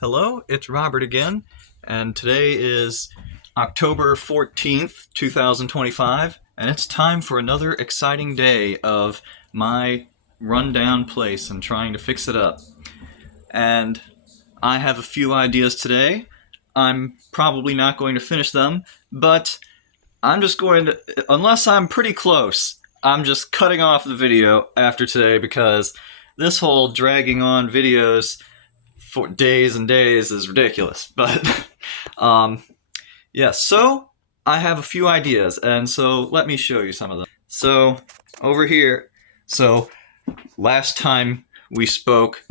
Hello, it's Robert again, and today is October 14th, 2025, and it's time for another exciting day of my rundown place and trying to fix it up. And I have a few ideas today. I'm probably not going to finish them, but I'm just going to, unless I'm pretty close, I'm just cutting off the video after today because this whole dragging on videos for days and days is ridiculous. But yeah, so I have a few ideas, and so let me show you some of them. So over here, last time we spoke,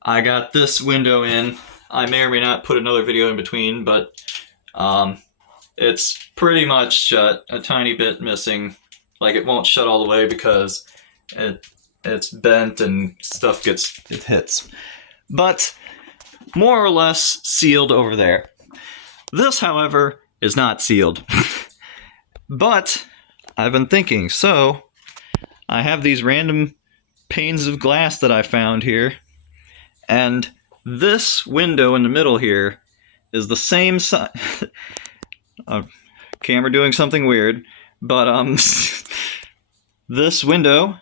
I got this window in. I may or may not put another video in between, but it's pretty much shut, a tiny bit missing. Like, it won't shut all the way because it's bent and stuff it hits. But more or less sealed over there. This, however, is not sealed. But I've been thinking, so I have these random panes of glass that I found here, and this window in the middle here is the same size. Camera doing something weird, but this window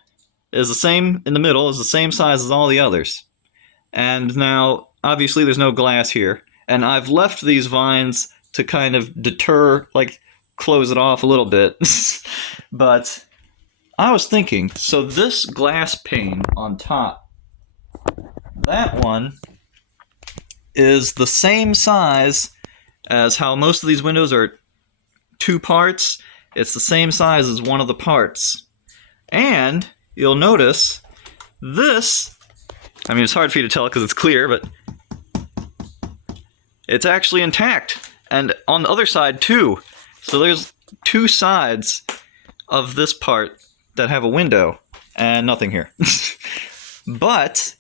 is the same in the middle, is the same size as all the others. And now, obviously, there's no glass here. And I've left these vines to kind of deter, like, close it off a little bit. But I was thinking, so this glass pane on top, that one is the same size as how most of these windows are two parts. It's the same size as one of the parts. And you'll notice this, I mean, it's hard for you to tell because it's clear, but it's actually intact. And on the other side, too. So there's two sides of this part that have a window, and nothing here. But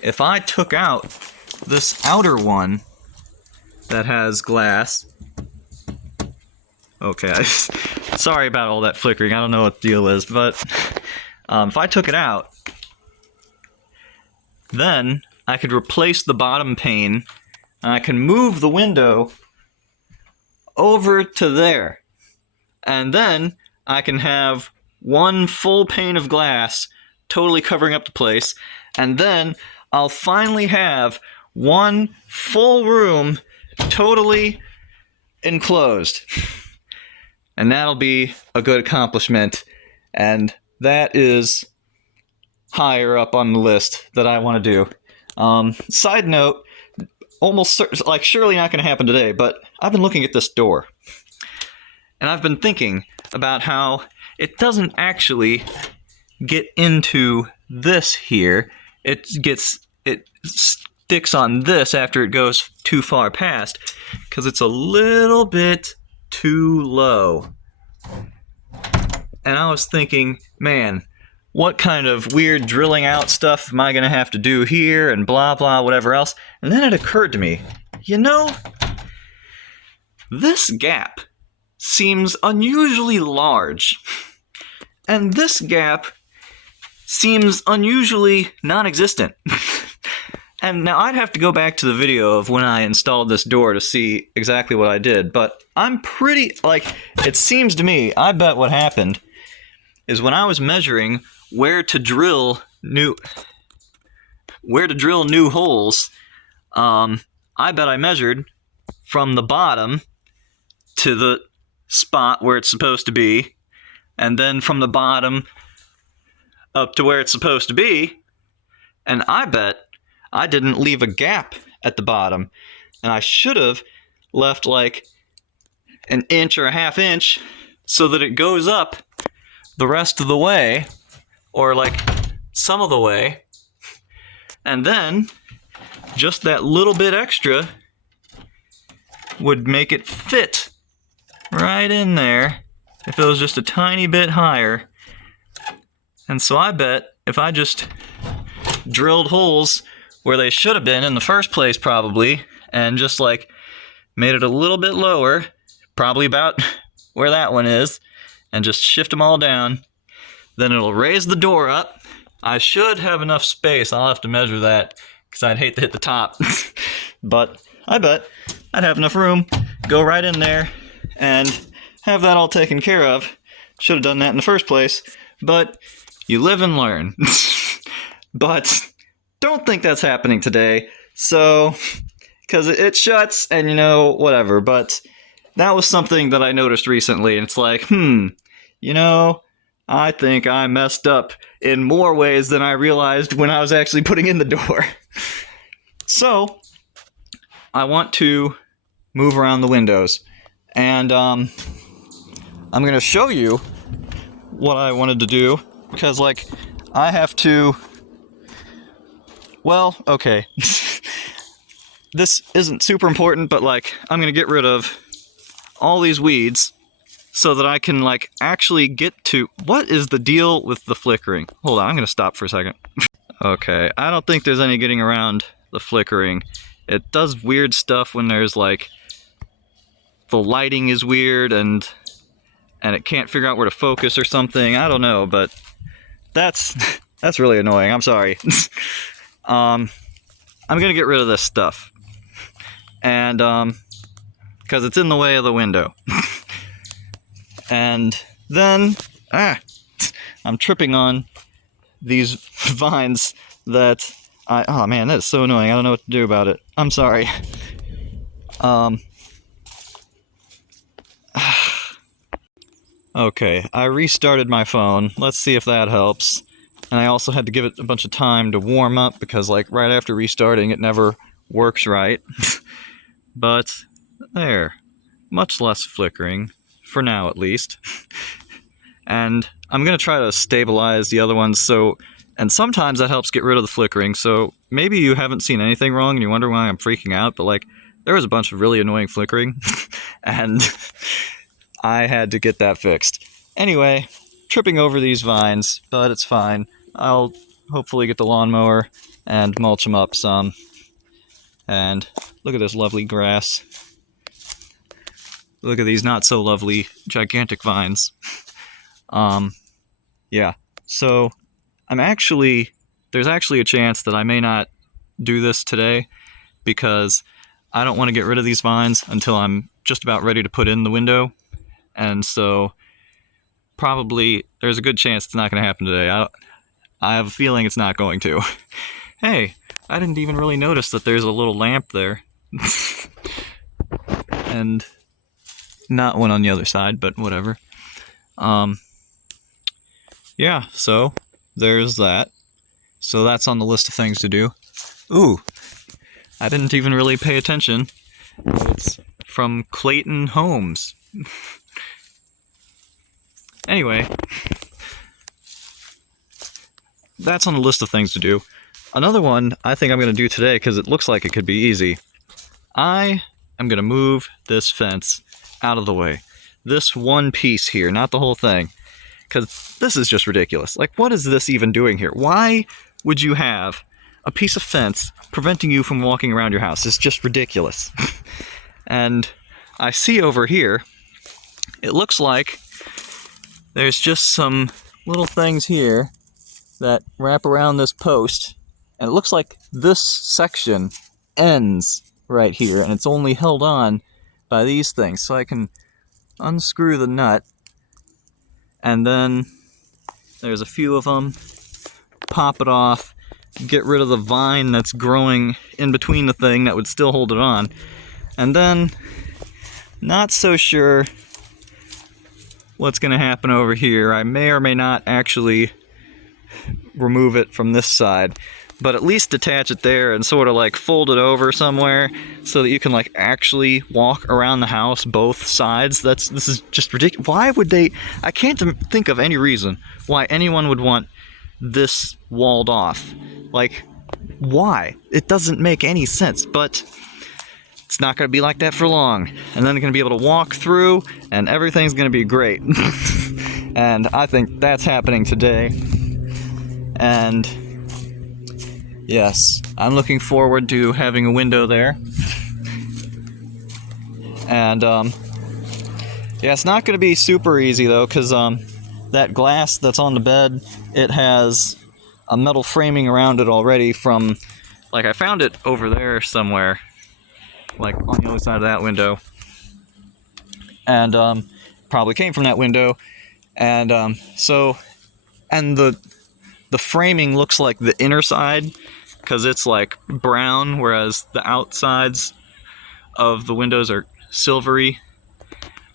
if I took out this outer one that has glass... Okay, sorry about all that flickering. I don't know what the deal is, but if I took it out, then I could replace the bottom pane, and I can move the window over to there. And then I can have one full pane of glass totally covering up the place, and then I'll finally have one full room totally enclosed. And that'll be a good accomplishment, and that is higher up on the list that I want to do. Side note, surely not going to happen today, but I've been looking at this door, and I've been thinking about how it doesn't actually get into this here. It sticks on this after it goes too far past, because it's a little bit too low. And I was thinking, man, what kind of weird drilling out stuff am I going to have to do here, and blah, blah, whatever else. And then it occurred to me, you know, this gap seems unusually large. And this gap seems unusually non-existent. And now I'd have to go back to the video of when I installed this door to see exactly what I did. But I'm pretty, it seems to me, I bet what happened is when I was measuring where to drill new holes, I bet I measured from the bottom to the spot where it's supposed to be, and then from the bottom up to where it's supposed to be, and I bet I didn't leave a gap at the bottom, and I should have left like an inch or a half inch so that it goes up the rest of the way, or like some of the way, and then just that little bit extra would make it fit right in there if it was just a tiny bit higher. And so I bet if I just drilled holes where they should have been in the first place, probably, and just like made it a little bit lower, probably about where that one is, and just shift them all down, then it'll raise the door up. I should have enough space. I'll have to measure that because I'd hate to hit the top. But I bet I'd have enough room, go right in there, and have that all taken care of. Should have done that in the first place, but you live and learn. But don't think that's happening today, so, because it shuts and, you know, whatever, but that was something that I noticed recently, and it's like, you know, I think I messed up in more ways than I realized when I was actually putting in the door. So, I want to move around the windows, and I'm going to show you what I wanted to do, because, like, I have to, well, okay, this isn't super important, but, like, I'm going to get rid of all these weeds so that I can, like, actually get to, what is the deal with the flickering? Hold on, I'm going to stop for a second. Okay, I don't think there's any getting around the flickering. It does weird stuff when there's, like, the lighting is weird and it can't figure out where to focus or something. I don't know, but that's really annoying. I'm sorry. I'm gonna get rid of this stuff, and because it's in the way of the window. And then I'm tripping on these vines that oh man, that is so annoying. I don't know what to do about it. I'm sorry. Okay, I restarted my phone. Let's see if that helps. And I also had to give it a bunch of time to warm up because, like, right after restarting, it never works right. But there, much less flickering, for now at least. And I'm gonna try to stabilize the other ones, so, and sometimes that helps get rid of the flickering, so maybe you haven't seen anything wrong and you wonder why I'm freaking out, but, like, there was a bunch of really annoying flickering, and I had to get that fixed. Anyway, tripping over these vines, but it's fine. I'll hopefully get the lawnmower and mulch them up some. And look at this lovely grass. Look at these not so lovely gigantic vines. Yeah, so there's actually a chance that I may not do this today because I don't want to get rid of these vines until I'm just about ready to put in the window. And so probably there's a good chance it's not going to happen today. I have a feeling it's not going to. Hey, I didn't even really notice that there's a little lamp there. And not one on the other side, but whatever. Yeah, so there's that. So that's on the list of things to do. Ooh, I didn't even really pay attention. It's from Clayton Homes. Anyway, that's on the list of things to do. Another one I think I'm going to do today, because it looks like it could be easy. I am going to move this fence out of the way. This one piece here, not the whole thing. Because this is just ridiculous. Like, what is this even doing here? Why would you have a piece of fence preventing you from walking around your house? It's just ridiculous. And I see over here, it looks like there's just some little things here that wrap around this post. And it looks like this section ends right here, and it's only held on by these things. So I can unscrew the nut, and then there's a few of them, pop it off, get rid of the vine that's growing in between the thing that would still hold it on. And then, not so sure what's going to happen over here. I may or may not actually remove it from this side, but at least detach it there and sort of like fold it over somewhere so that you can like actually walk around the house both sides. This is just ridiculous. Why would they? I can't think of any reason why anyone would want this walled off. Like, why? It doesn't make any sense, but it's not going to be like that for long. And then they're going to be able to walk through and everything's going to be great. And I think that's happening today. And yes, I'm looking forward to having a window there. And yeah, it's not going to be super easy though, because that glass that's on the bed, it has a metal framing around it already from like I found it over there somewhere, like on the other side of that window, and probably came from that window, and and the framing looks like the inner side because it's like brown, whereas the outsides of the windows are silvery.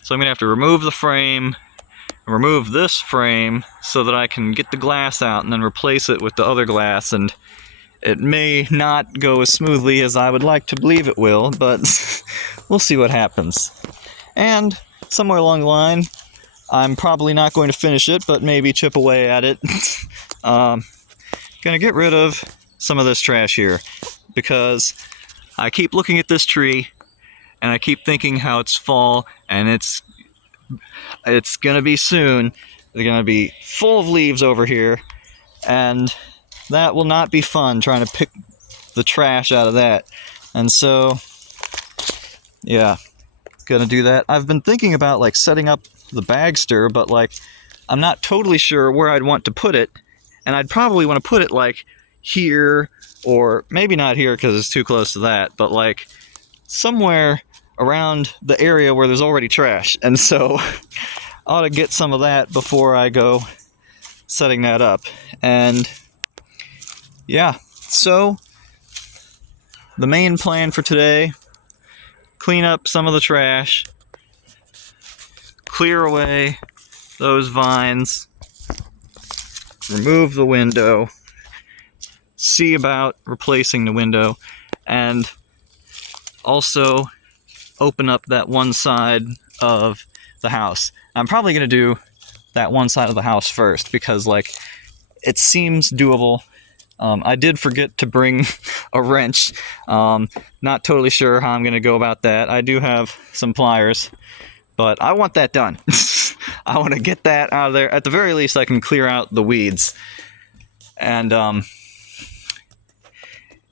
So I'm gonna have to remove the frame, remove this frame so that I can get the glass out and then replace it with the other glass, and it may not go as smoothly as I would like to believe it will, but we'll see what happens. And somewhere along the line, I'm probably not going to finish it, but maybe chip away at it. Gonna get rid of some of this trash here because I keep looking at this tree and I keep thinking how it's fall and it's gonna be soon. They're gonna be full of leaves over here, and that will not be fun trying to pick the trash out of that. And so, yeah, gonna do that. I've been thinking about like setting up the bagster, but like I'm not totally sure where I'd want to put it, and I'd probably want to put it like here, or maybe not here because it's too close to that, but like somewhere around the area where there's already trash. And so I ought to get some of that before I go setting that up. And yeah, so the main plan for today: clean up some of the trash, clear away those vines, remove the window, see about replacing the window, and also open up that one side of the house. I'm probably going to do that one side of the house first because like it seems doable. I did forget to bring a wrench. Not totally sure how I'm going to go about that. I do have some pliers, but I want that done. I want to get that out of there. At the very least, I can clear out the weeds. And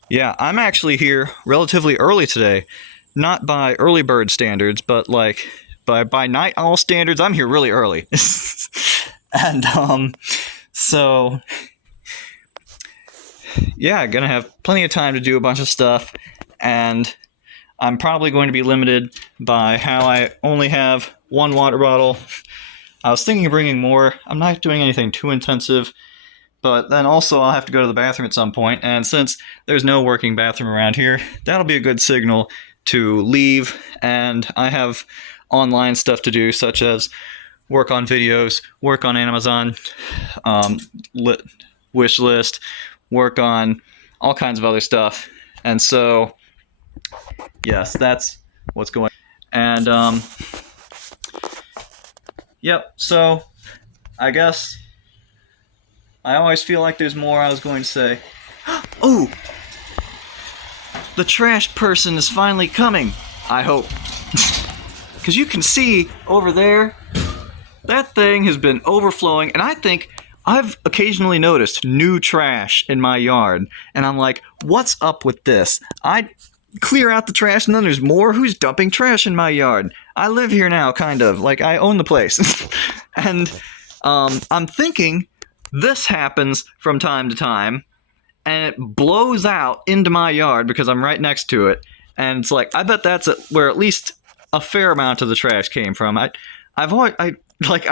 yeah, I'm actually here relatively early today. Not by early bird standards, but like by night owl standards, I'm here really early. And so yeah, gonna have plenty of time to do a bunch of stuff, and I'm probably going to be limited by how I only have one water bottle. I was thinking of bringing more. I'm not doing anything too intensive, but then also I'll have to go to the bathroom at some point, and since there's no working bathroom around here, that'll be a good signal to leave. And I have online stuff to do, such as work on videos, work on Amazon wish list, work on all kinds of other stuff. And so yes, that's what's going on. And yep, so I guess I always feel like there's more I was going to say. Oh, the trash person is finally coming, I hope. Because you can see over there, that thing has been overflowing, and I think I've occasionally noticed new trash in my yard, and I'm like, what's up with this? I clear out the trash and then there's more? Who's dumping trash in my yard? I live here now, kind of. Like, I own the place. And I'm thinking this happens from time to time, and it blows out into my yard because I'm right next to it. And it's like, I bet that's where at least a fair amount of the trash came from. I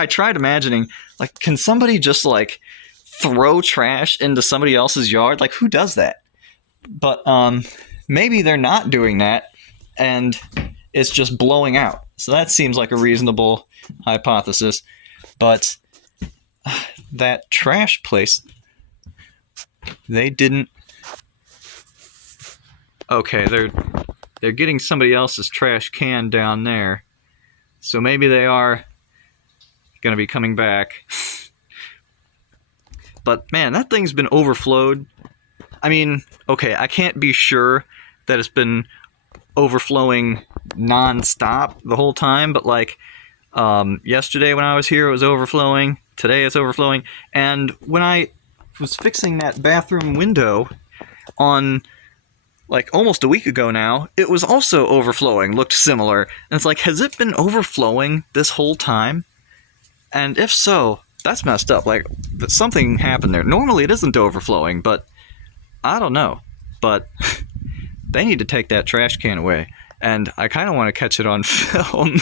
tried imagining, like, can somebody just like throw trash into somebody else's yard? Like, who does that? But maybe they're not doing that, and it's just blowing out. So that seems like a reasonable hypothesis. But that trash place, they didn't. Okay, they're getting somebody else's trash can down there, so maybe they are gonna be coming back. But man, that thing's been overflowed. I mean, okay, I can't be sure that it's been overflowing non-stop the whole time, but like yesterday when I was here, it was overflowing. Today it's overflowing. And when I was fixing that bathroom window on like almost a week ago now, it was also overflowing, looked similar. And it's like, has it been overflowing this whole time? And if so, that's messed up. Like, something happened there. Normally it isn't overflowing, but I don't know. but they need to take that trash can away. And I kind of want to catch it on film.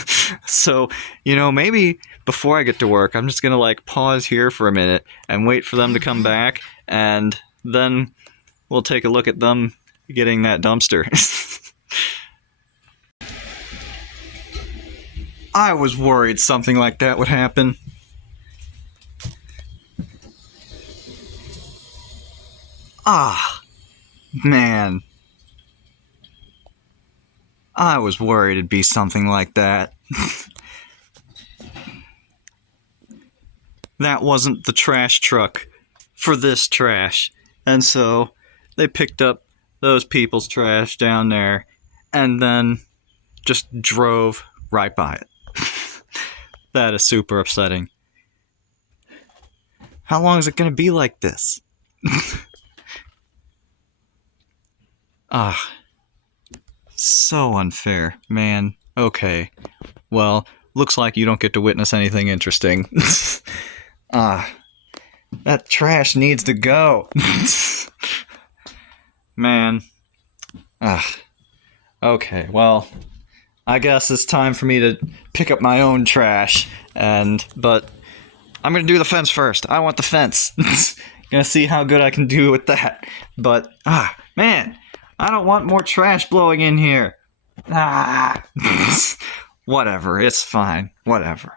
So, maybe before I get to work, I'm just going to like pause here for a minute and wait for them to come back. And then we'll take a look at them getting that dumpster. I was worried something like that would happen. Ah, man. I was worried it'd be something like that. That wasn't the trash truck for this trash. And so they picked up those people's trash down there and then just drove right by it. That is super upsetting. How long is it going to be like this? So unfair, man. Okay. Well, looks like you don't get to witness anything interesting. That trash needs to go. Man. Okay, well, I guess it's time for me to pick up my own trash. But I'm gonna do the fence first. I want the fence. Gonna see how good I can do with that. But, man, I don't want more trash blowing in here. Whatever, it's fine. Whatever.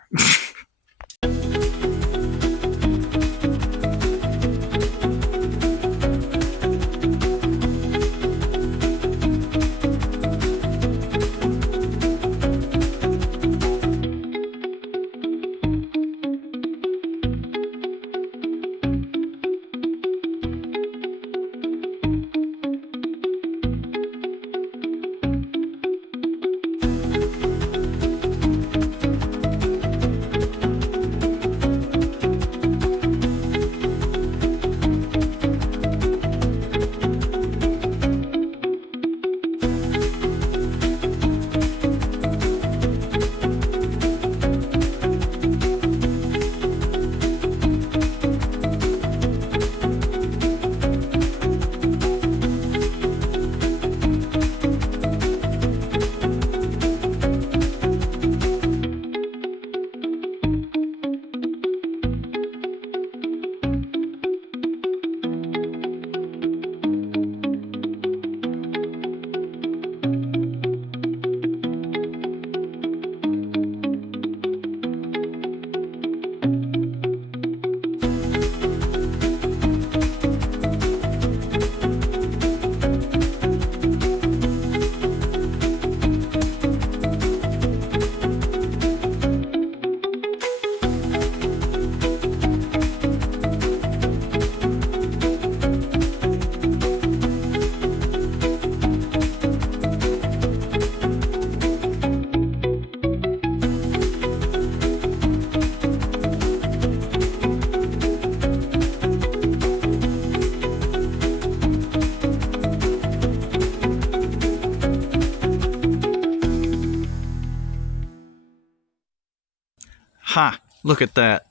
Ha! Look at that.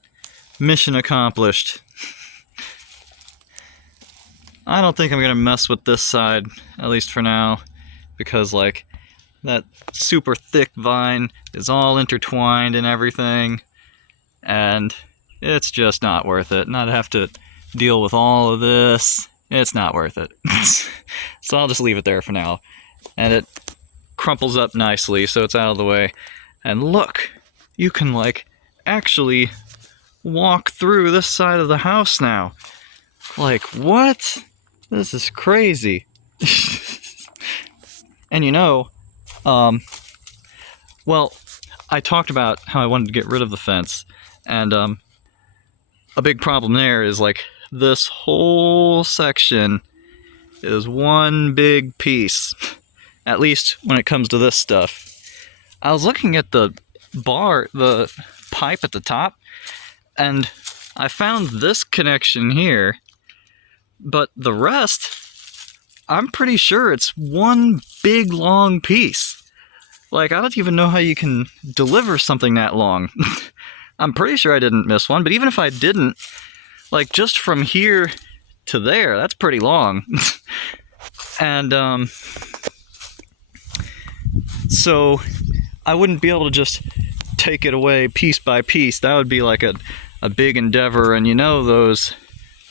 Mission accomplished. I don't think I'm gonna mess with this side, at least for now, because like that super thick vine is all intertwined and everything, and it's just not worth it. Not have to deal with all of this. It's not worth it. So I'll just leave it there for now. And it crumples up nicely so it's out of the way. And look, you can like actually walk through this side of the house now. Like, what? This is crazy. And well, I talked about how I wanted to get rid of the fence, and a big problem there is like this whole section is one big piece, at least when it comes to this stuff. I was looking at the pipe at the top, and I found this connection here, but the rest, I'm pretty sure it's one big long piece. Like, I don't even know how you can deliver something that long. I'm pretty sure I didn't miss one, but even if I didn't, like, just from here to there, that's pretty long. And so I wouldn't be able to just take it away piece by piece. That would be like a big endeavor, and you know those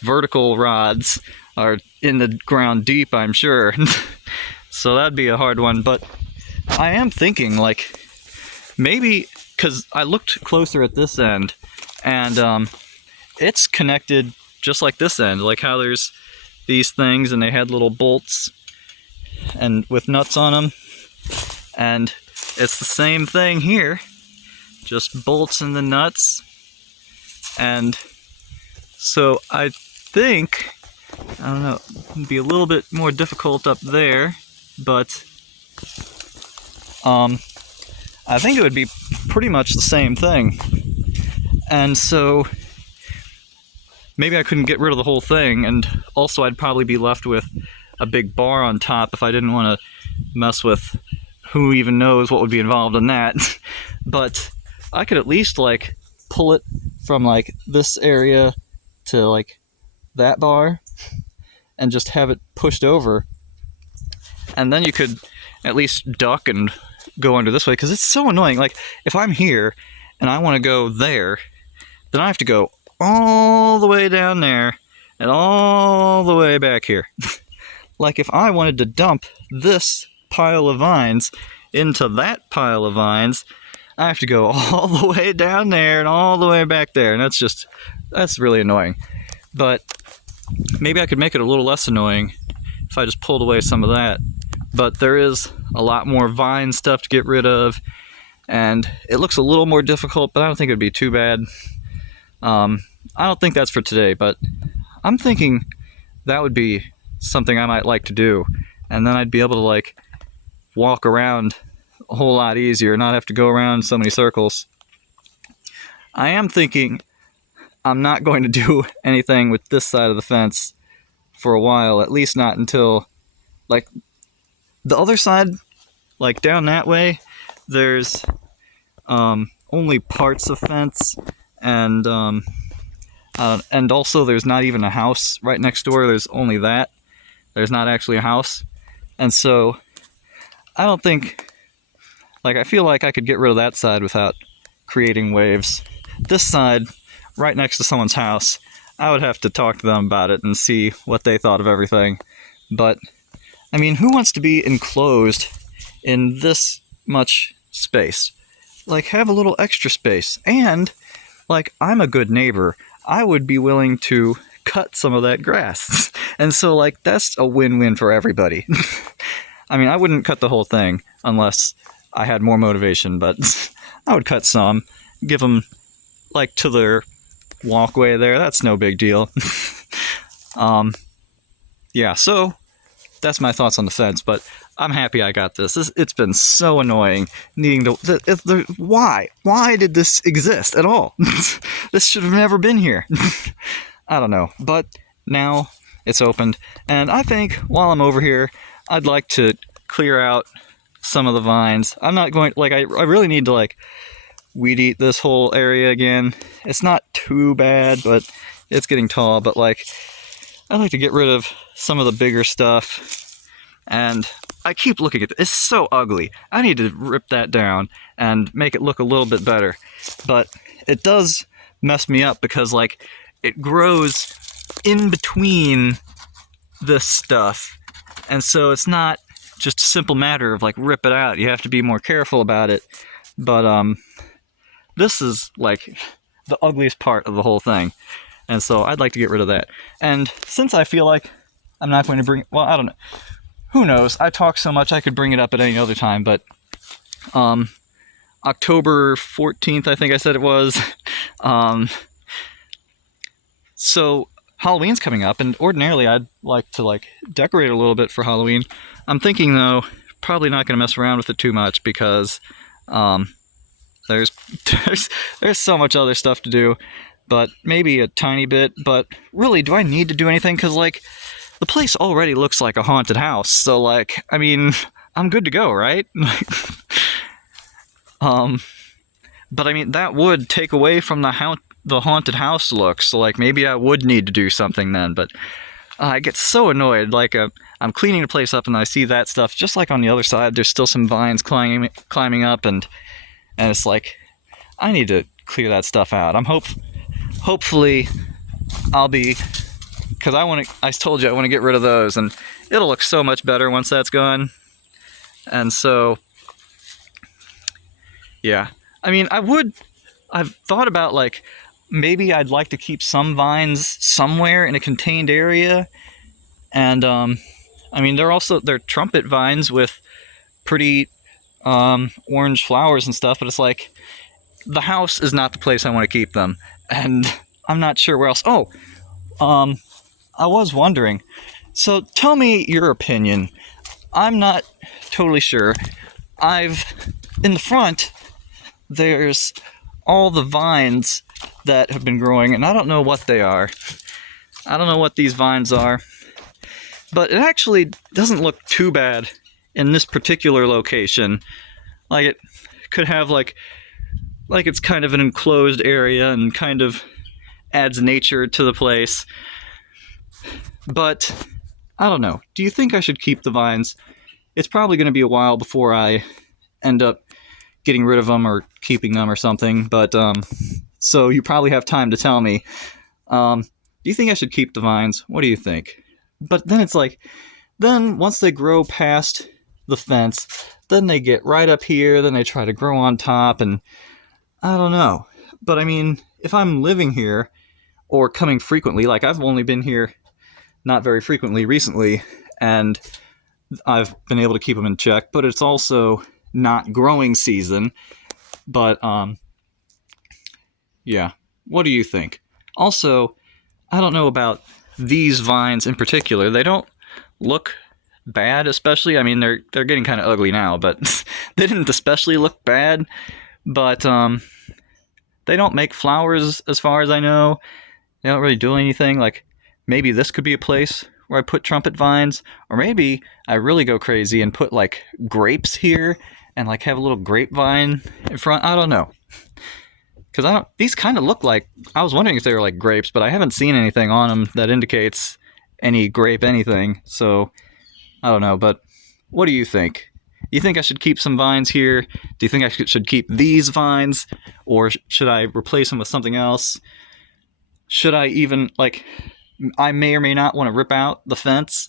vertical rods are in the ground deep, I'm sure. So that'd be a hard one. But I am thinking, like, maybe, because I looked closer at this end, and it's connected just like this end, like how there's these things and they had little bolts and with nuts on them, and it's the same thing here, just bolts and the nuts. And so I think, I don't know, it'd be a little bit more difficult up there, but I think it would be pretty much the same thing. And so maybe I couldn't get rid of the whole thing, and also I'd probably be left with a big bar on top if I didn't want to mess with who even knows what would be involved in that. But I could at least like pull it from like this area to like that bar and just have it pushed over, and then you could at least duck and go under this way, because it's so annoying. Like if I'm here and I want to go there, then I have to go all the way down there and all the way back here. Like if I wanted to dump this pile of vines into that pile of vines, I have to go all the way down there and all the way back there, and that's really annoying. But maybe I could make it a little less annoying if I just pulled away some of that. But there is a lot more vine stuff to get rid of, and it looks a little more difficult, but I don't think it would be too bad. I don't think that's for today, but I'm thinking that would be something I might like to do, and then I'd be able to like walk around a whole lot easier, not have to go around so many circles. I am thinking I'm not going to do anything with this side of the fence for a while, at least not until like the other side, like down that way, there's only parts of fence, and also there's not even a house right next door. There's only that. There's not actually a house. And so I don't think, like, I feel like I could get rid of that side without creating waves. This side, right next to someone's house, I would have to talk to them about it and see what they thought of everything. But I mean, who wants to be enclosed in this much space? Like, have a little extra space. And, like, I'm a good neighbor. I would be willing to cut some of that grass. And so, like, that's a win-win for everybody. I mean, I wouldn't cut the whole thing unless I had more motivation, but I would cut some, give them, like, to their walkway there. That's no big deal. Yeah, so that's my thoughts on the fence, but I'm happy I got this. It's been so annoying needing to... Why? Why did this exist at all? This should have never been here. I don't know, but now it's opened, and I think while I'm over here, I'd like to clear out some of the vines. I'm not going... Like, I really need to, like, weed eat this whole area again. It's not too bad, but it's getting tall, but, like, I'd like to get rid of some of the bigger stuff, and I keep looking at it. It's so ugly. I need to rip that down and make it look a little bit better, but it does mess me up because, like, it grows in between this stuff, and so it's not just a simple matter of, like, rip it out. You have to be more careful about it, but this is, like, the ugliest part of the whole thing. And so I'd like to get rid of that. And since I feel like I'm not going to bring... Well, I don't know. Who knows? I talk so much I could bring it up at any other time, but October 14th, I think I said it was. So Halloween's coming up, and ordinarily I'd like to, like, decorate a little bit for Halloween. I'm thinking, though, probably not going to mess around with it too much because there's so much other stuff to do. But maybe a tiny bit, but really, do I need to do anything? Because, like, the place already looks like a haunted house, so, like, I mean, I'm good to go, right? But, I mean, that would take away from the haunted house look, so, like, maybe I would need to do something then, but I get so annoyed. Like, I'm cleaning the place up and I see that stuff. Just like on the other side, there's still some vines climbing up, and it's like, I need to clear that stuff out. Hopefully I'll be, because I told you I want to get rid of those, and it'll look so much better once that's gone. And so, yeah. I mean, I've thought about, like, maybe I'd like to keep some vines somewhere in a contained area. And, I mean, they're trumpet vines with pretty, orange flowers and stuff, but it's like, the house is not the place I want to keep them. And I'm not sure where else. Oh, I was wondering. So tell me your opinion. I'm not totally sure. In the front, there's all the vines that have been growing, and I don't know what they are. I don't know what these vines are. But it actually doesn't look too bad in this particular location. Like, it could have, like it's kind of an enclosed area and kind of adds nature to the place. But I don't know. Do you think I should keep the vines? It's probably going to be a while before I end up getting rid of them or keeping them or something. But so you probably have time to tell me. Do you think I should keep the vines? What do you think? But then it's like, then once they grow past the fence, then they get right up here, then they try to grow on top, and I don't know. But I mean, if I'm living here or coming frequently, like I've only been here not very frequently recently, and I've been able to keep them in check, but it's also not growing season. But yeah, what do you think? Also, I don't know about these vines in particular. They don't look bad, especially. I mean, they're getting kind of ugly now, but they didn't especially look bad. But they don't make flowers as far as I know. They don't really do anything. Like, maybe this could be a place where I put trumpet vines, or maybe I really go crazy and put like grapes here and like have a little grapevine in front. I don't know. Because these kind of look like, I was wondering if they were like grapes, but I haven't seen anything on them that indicates any grape anything. So, I don't know, but what do you think? You think I should keep some vines here? Do you think I should keep these vines? Or should I replace them with something else? Should I even, like, I may or may not want to rip out the fence.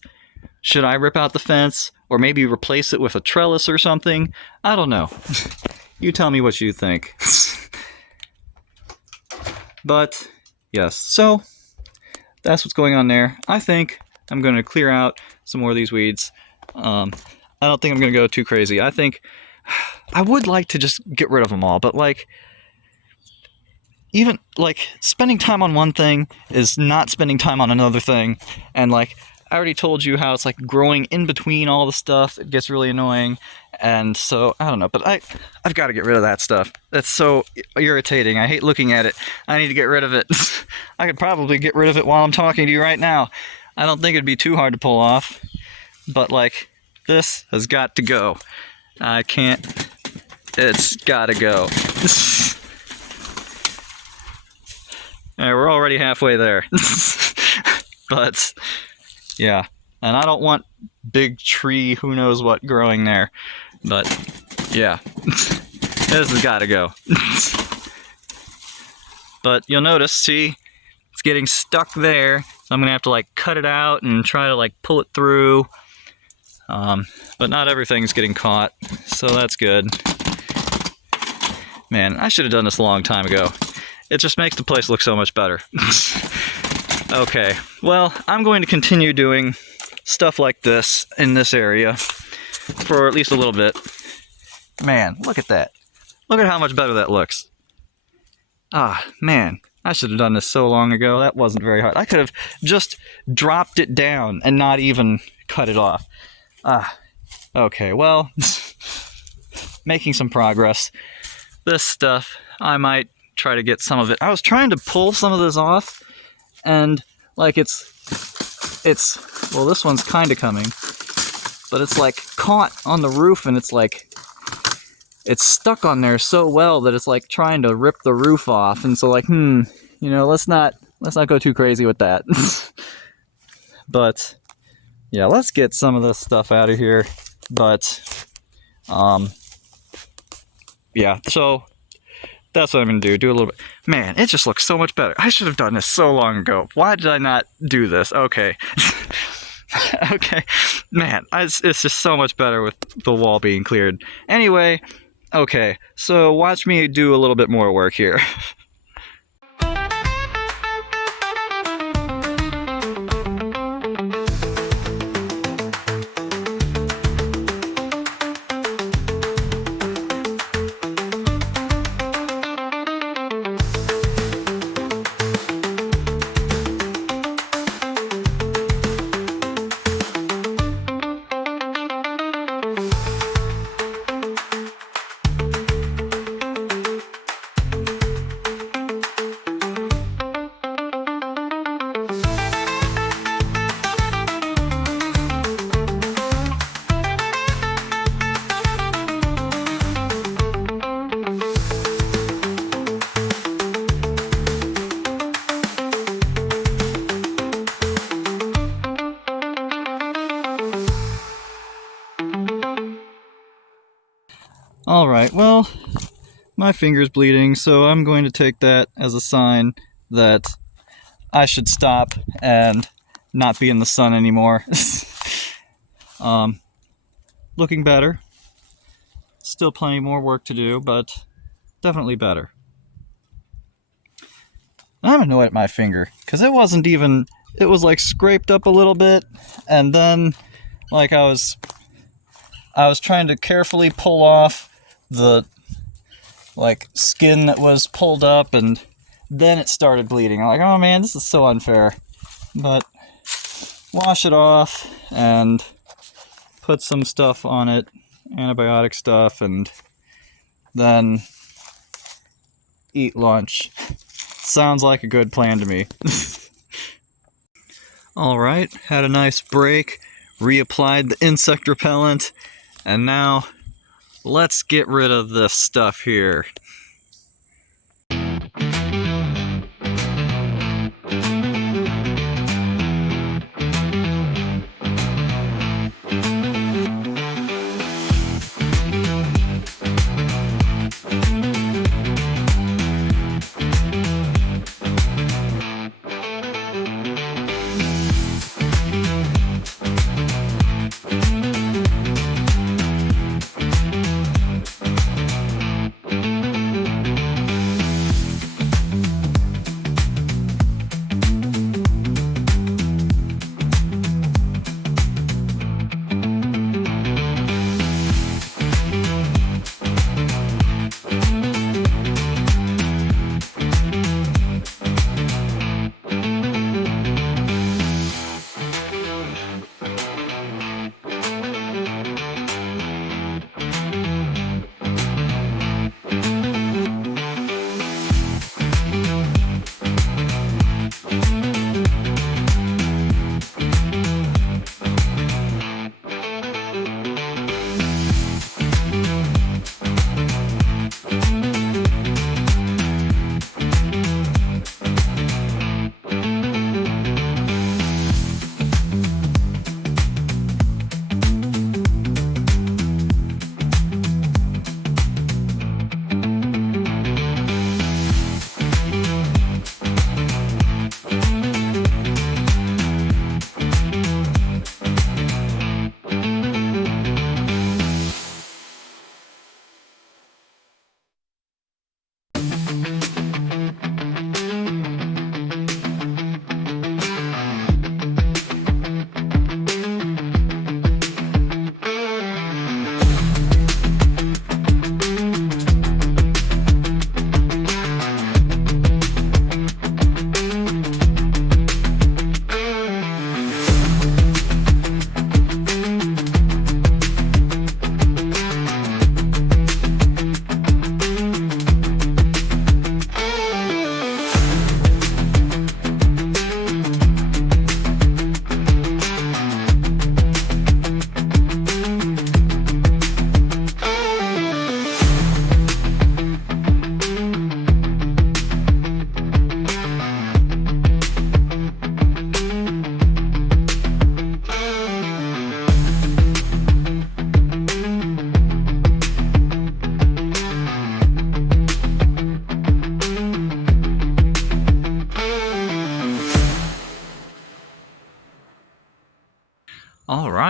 Should I rip out the fence? Or maybe replace it with a trellis or something? I don't know. You tell me what you think. But, yes, so that's what's going on there. I think I'm going to clear out some more of these weeds. I don't think I'm going to go too crazy. I think I would like to just get rid of them all, but like, even like spending time on one thing is not spending time on another thing. And like, I already told you how it's like growing in between all the stuff. It gets really annoying. And so, I don't know, but I've got to get rid of that stuff. That's so irritating. I hate looking at it. I need to get rid of it. I could probably get rid of it while I'm talking to you right now. I don't think it'd be too hard to pull off. But like, this has got to go. I can't. It's got to go. Alright, we're already halfway there. But, yeah. And I don't want big tree, who knows what, growing there. But, yeah. This has got to go. But you'll notice, see, it's getting stuck there. So I'm going to have to, like, cut it out and try to, like, pull it through. But not everything's getting caught, so that's good. Man, I should have done this a long time ago. It just makes the place look so much better. Okay, well, I'm going to continue doing stuff like this in this area for at least a little bit. Man, look at that. Look at how much better that looks. Ah, man, I should have done this so long ago. That wasn't very hard. I could have just dropped it down and not even cut it off. Ah, okay, well, making some progress. This stuff, I might try to get some of it. I was trying to pull some of this off, and like well, this one's kind of coming, but it's like caught on the roof, and it's like, it's stuck on there so well that it's like trying to rip the roof off, and so like, you know, let's not go too crazy with that. But yeah, let's get some of this stuff out of here. But yeah, so that's what I'm gonna do a little bit. Man, it just looks so much better. I should have done this so long ago. Why did I not do this? Okay. Okay, man, it's just so much better with the wall being cleared. Anyway, okay, so watch me do a little bit more work here. Alright, well, my finger's bleeding, so I'm going to take that as a sign that I should stop and not be in the sun anymore. Looking better. Still plenty more work to do, but definitely better. I'm annoyed at my finger, because it wasn't even, it was like scraped up a little bit, and then like I was trying to carefully pull off the like skin that was pulled up, and then it started bleeding. I'm like, oh man, this is so unfair. But wash it off and put some stuff on it, antibiotic stuff, and then eat lunch. Sounds like a good plan to me. Alright, had a nice break, reapplied the insect repellent, and now let's get rid of this stuff here.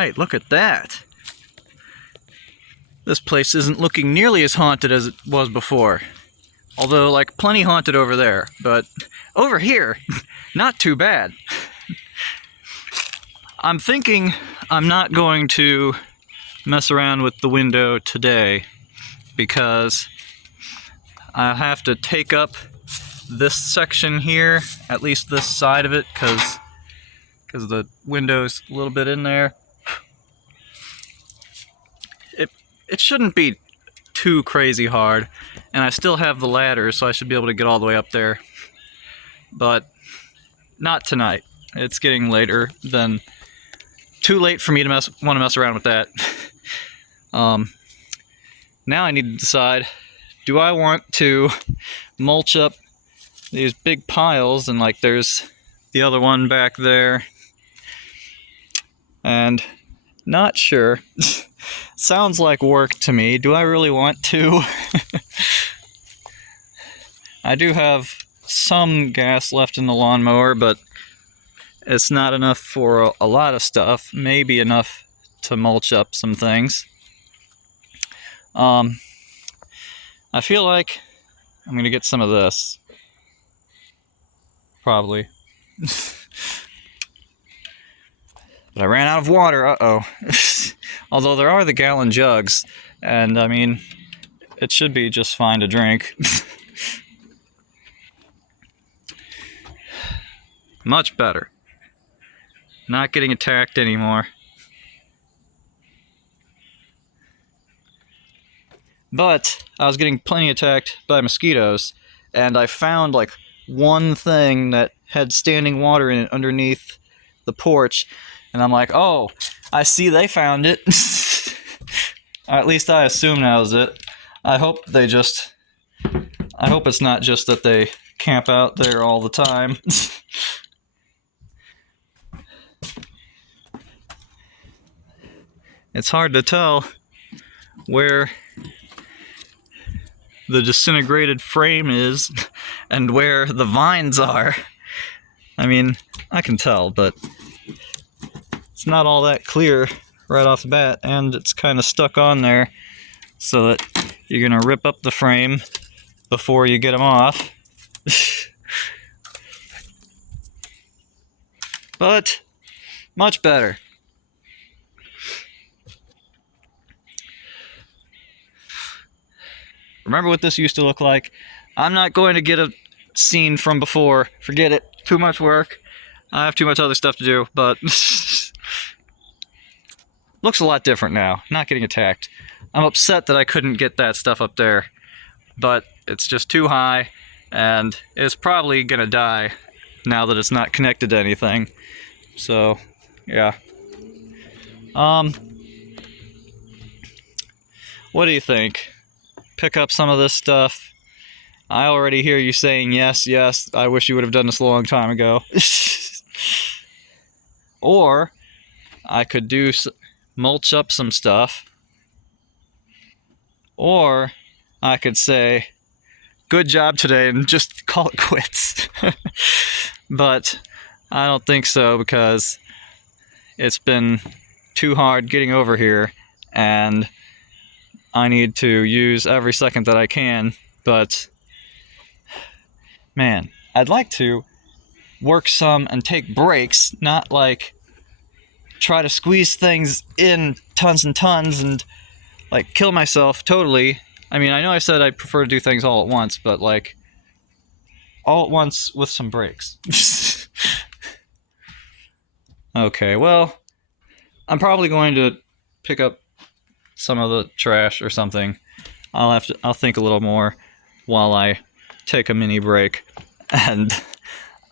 Alright, look at that. This place isn't looking nearly as haunted as it was before. Although, like, plenty haunted over there. But over here, not too bad. I'm thinking I'm not going to mess around with the window today because I have to take up this section here, at least this side of it, because the window's a little bit in there. It shouldn't be too crazy hard, and I still have the ladder, so I should be able to get all the way up there. But not tonight. It's getting later than too late for me to want to mess around with that. Now I need to decide, do I want to mulch up these big piles, and like there's the other one back there, and not sure. Sounds like work to me. Do I really want to? I do have some gas left in the lawnmower, but it's not enough for a lot of stuff. Maybe enough to mulch up some things. I feel like I'm going to get some of this. Probably. But I ran out of water, uh-oh. Although there are the gallon jugs, and I mean, it should be just fine to drink. Much better. Not getting attacked anymore. But I was getting plenty attacked by mosquitoes, and I found like one thing that had standing water in it underneath the porch, and I'm like, oh, I see they found it. At least I assume that was it. I hope it's not just that they camp out there all the time. It's hard to tell where the disintegrated frame is and where the vines are. I mean, I can tell, but it's not all that clear right off the bat, and it's kind of stuck on there so that you're gonna rip up the frame before you get them off. But much better. Remember what this used to look like? I'm not going to get a scene from before. Forget it. Too much work. I have too much other stuff to do, but looks a lot different now. Not getting attacked. I'm upset that I couldn't get that stuff up there, but it's just too high, and it's probably gonna die now that it's not connected to anything. So, yeah. What do you think? Pick up some of this stuff? I already hear you saying yes, yes, I wish you would have done this a long time ago. Or I could mulch up some stuff. Or I could say, good job today, and just call it quits. But I don't think so, because it's been too hard getting over here, and I need to use every second that I can. But man, I'd like to work some and take breaks, not like try to squeeze things in tons and tons and like kill myself totally. I mean, I know I said I prefer to do things all at once, but like all at once with some breaks. Okay, well, I'm probably going to pick up some of the trash or something. I'll think a little more while I take a mini break, and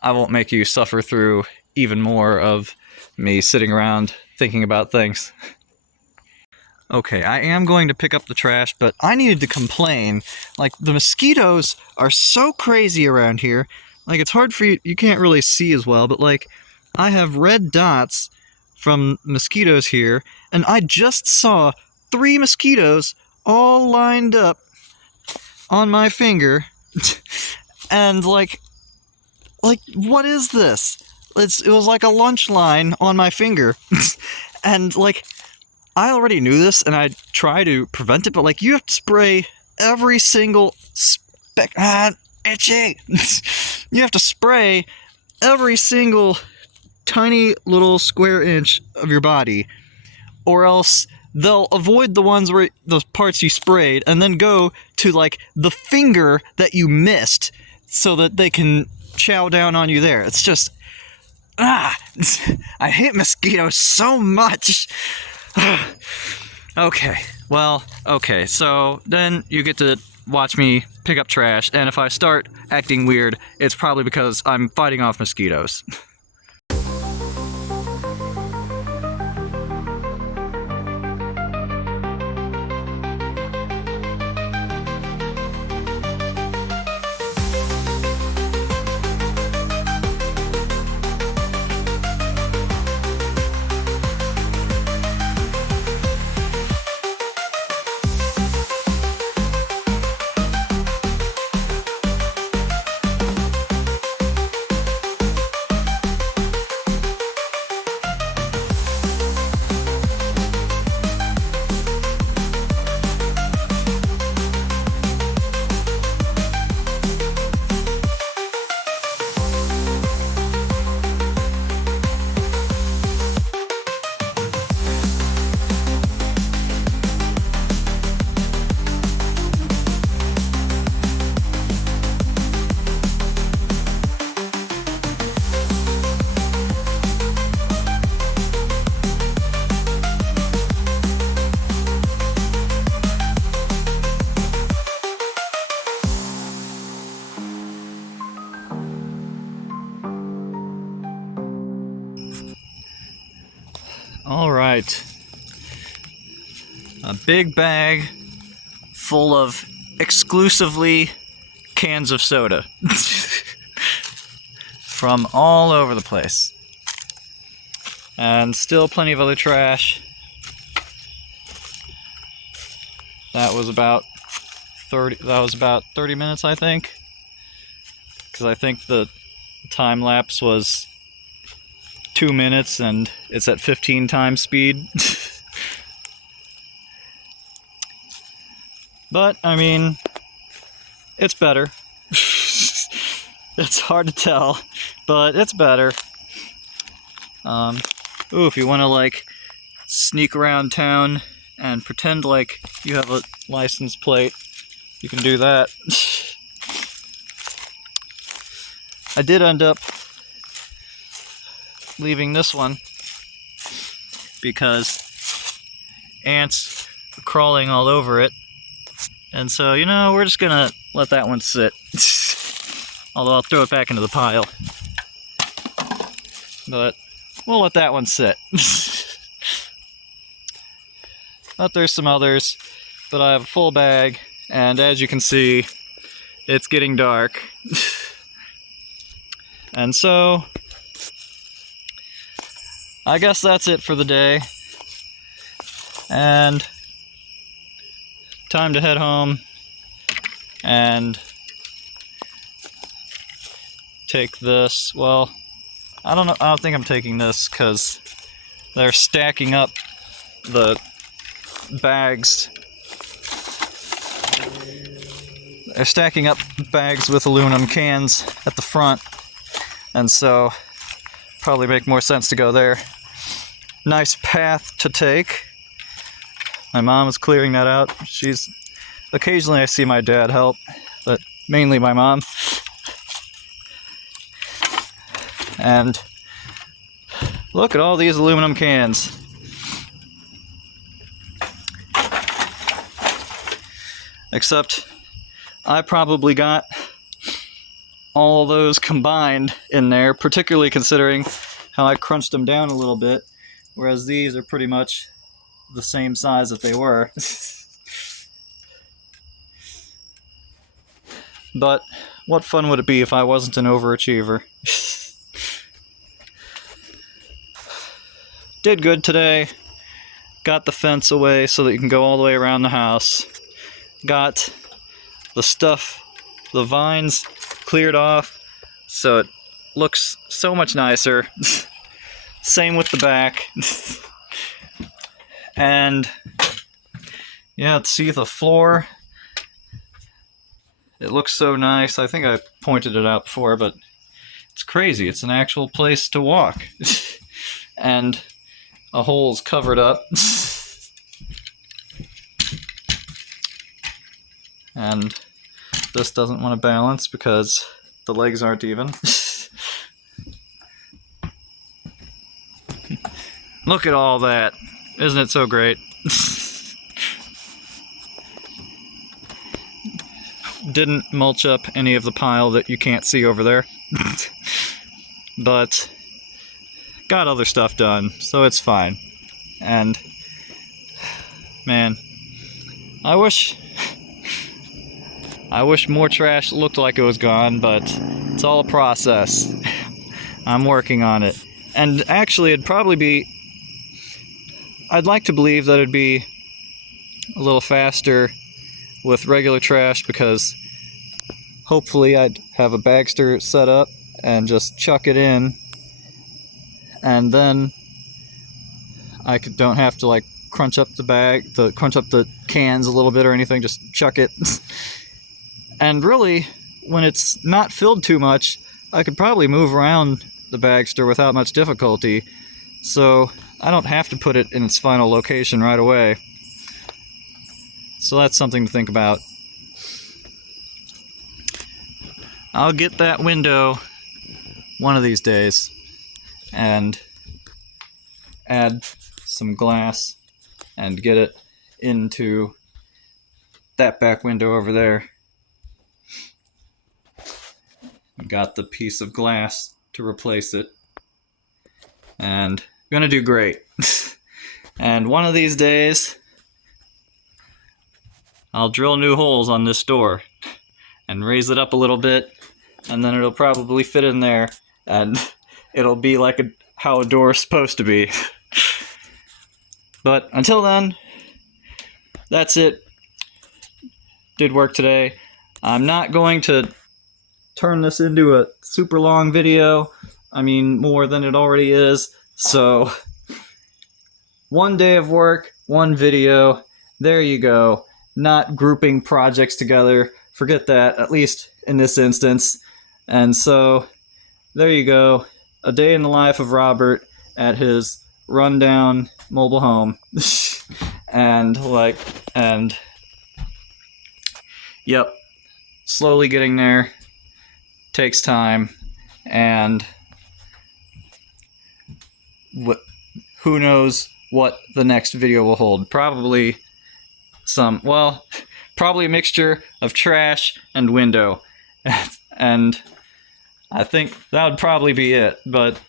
I won't make you suffer through even more of me sitting around thinking about things. Okay, I am going to pick up the trash, but I needed to complain. Like, the mosquitoes are so crazy around here. Like, it's hard for you can't really see as well, but like, I have red dots from mosquitoes here, and I just saw 3 mosquitoes all lined up on my finger. And like what is this? It was like a lunch line on my finger. And, like, I already knew this, and I try to prevent it, but, like, you have to spray every single itchy! You have to spray every single tiny little square inch of your body, or else they'll avoid the parts you sprayed and then go to, like, the finger that you missed so that they can chow down on you there. It's just, I hate mosquitoes so much. Okay, so then you get to watch me pick up trash, and if I start acting weird, it's probably because I'm fighting off mosquitoes. All right, a big bag full of exclusively cans of soda from all over the place, and still plenty of other trash. That was about 30 minutes, I think, because I think the time lapse was 2 minutes and it's at 15 times speed. But, I mean, it's better. It's hard to tell, but it's better. Ooh, if you want to, like, sneak around town and pretend like you have a license plate, you can do that. I did end up leaving this one because ants are crawling all over it, and so, you know, we're just gonna let that one sit. Although I'll throw it back into the pile, but we'll let that one sit. But there's some others, but I have a full bag, and as you can see, it's getting dark. And so I guess that's it for the day, and time to head home and take this. Well, I don't think I'm taking this because they're stacking up the bags. They're stacking up bags with aluminum cans at the front, and so probably make more sense to go there. Nice path to take. My mom is clearing that out. Occasionally I see my dad help, but mainly my mom. And look at all these aluminum cans. Except I probably got all those combined in there, particularly considering how I crunched them down a little bit, whereas these are pretty much the same size that they were. But what fun would it be if I wasn't an overachiever? Did good today. Got the fence away so that you can go all the way around the house. Got the vines cleared off so it looks so much nicer. Same with the back. And yeah, see the floor. It looks so nice. I think I pointed it out before, but it's crazy. It's an actual place to walk. And a hole's covered up. And this doesn't want to balance because the legs aren't even. Look at all that. Isn't it so great? Didn't mulch up any of the pile that you can't see over there. But got other stuff done, so it's fine. And man, I wish more trash looked like it was gone, but it's all a process. I'm working on it. And actually, I'd like to believe that it'd be a little faster with regular trash, because hopefully I'd have a bagster set up and just chuck it in, and then I don't have to like crunch up the cans a little bit or anything, just chuck it. And really, when it's not filled too much, I could probably move around the bagster without much difficulty, so I don't have to put it in its final location right away. So that's something to think about. I'll get that window one of these days and add some glass and get it into that back window over there. Got the piece of glass to replace it, and gonna do great. And one of these days I'll drill new holes on this door and raise it up a little bit, and then it'll probably fit in there, and it'll be like how a door is supposed to be. But until then, that's it. Did work today. I'm not going to turn this into a super long video. I mean, more than it already is. So, one day of work, one video. There you go. Not grouping projects together. Forget that, at least in this instance. And so, there you go. A day in the life of Robert at his rundown mobile home. and yep, slowly getting there. Takes time, and who knows what the next video will hold. Probably a mixture of trash and window. And I think that would probably be it, but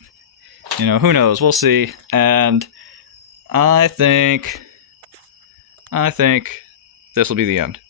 who knows, we'll see. And I think this will be the end.